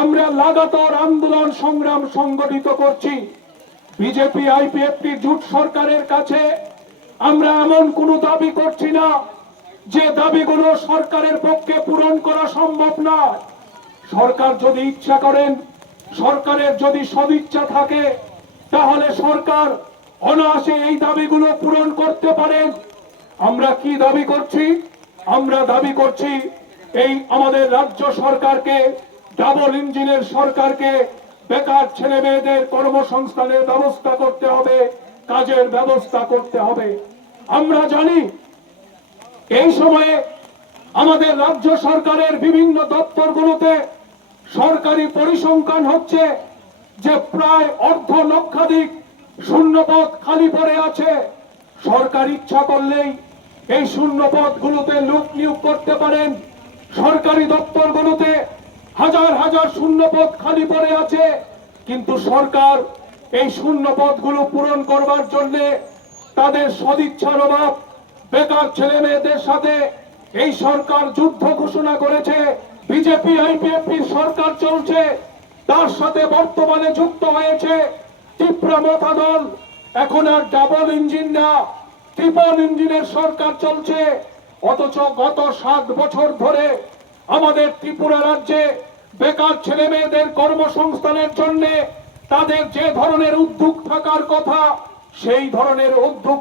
আমরা লাগাতার আন্দোলন সংগ্রাম সংগঠিত করছি। বিজেপি আইপিএফটি জুট সরকারের কাছে আমরা এমন কোনো দাবি করছি না যে দাবিগুলো সরকারের পক্ষে পূরণ করা সম্ভব নয়। সরকার যদি ইচ্ছা করেন, সরকারের যদি সদিচ্ছা থাকে, তাহলে সরকার অনায়াসে এই দাবিগুলো পূরণ করতে পারেন। আমরা কি দাবি করছি? আমরা দাবি করছি, এই আমাদের রাজ্য সরকারকে ডাবল ইঞ্জিনের সরকারকে বেকার ছেলে মেয়েদের কর্মসংস্থানের ব্যবস্থা করতে হবে, কাজের ব্যবস্থা করতে হবে। আমরা জানি এই সময়ে আমাদের রাজ্য সরকারের বিভিন্ন দপ্তরগুলোতে সরকারি পরিসংখ্যান হচ্ছে যে প্রায় অর্ধ লক্ষাধিক শূন্যপদ খালি পড়ে আছে। সরকার ইচ্ছা করলেই এই শূন্যপদগুলোতে লোক নিয়োগ করতে পারেন। সরকারি দপ্তরগুলোতে হাজার হাজার শূন্যপদ খালি পড়ে আছে, কিন্তু সরকার এই শূন্যপদগুলো পূরণ করবার জন্যে তাদের সদিচ্ছার অভাব, বেকার ছেলে মেয়েদের সাথে এই সরকার যুদ্ধ ঘোষণা করেছে, বিজেপি আইপিএফটির সরকার চলছে, তার সাথে বর্তমানে যুক্ত হয়েছে তীব্র মতাদল, এখন আর ডাবল ইঞ্জিন না ট্রিপল ইঞ্জিনের সরকার চলছে, অথচ গত সাত বছর ধরে আমাদের ত্রিপুরা রাজ্যে বেকার ছেলে মেয়েদের কর্মসংস্থানের জন্য তাদের যে ধরনের উদ্যোগ থাকার কথা সেই ধরনের উদ্যোগ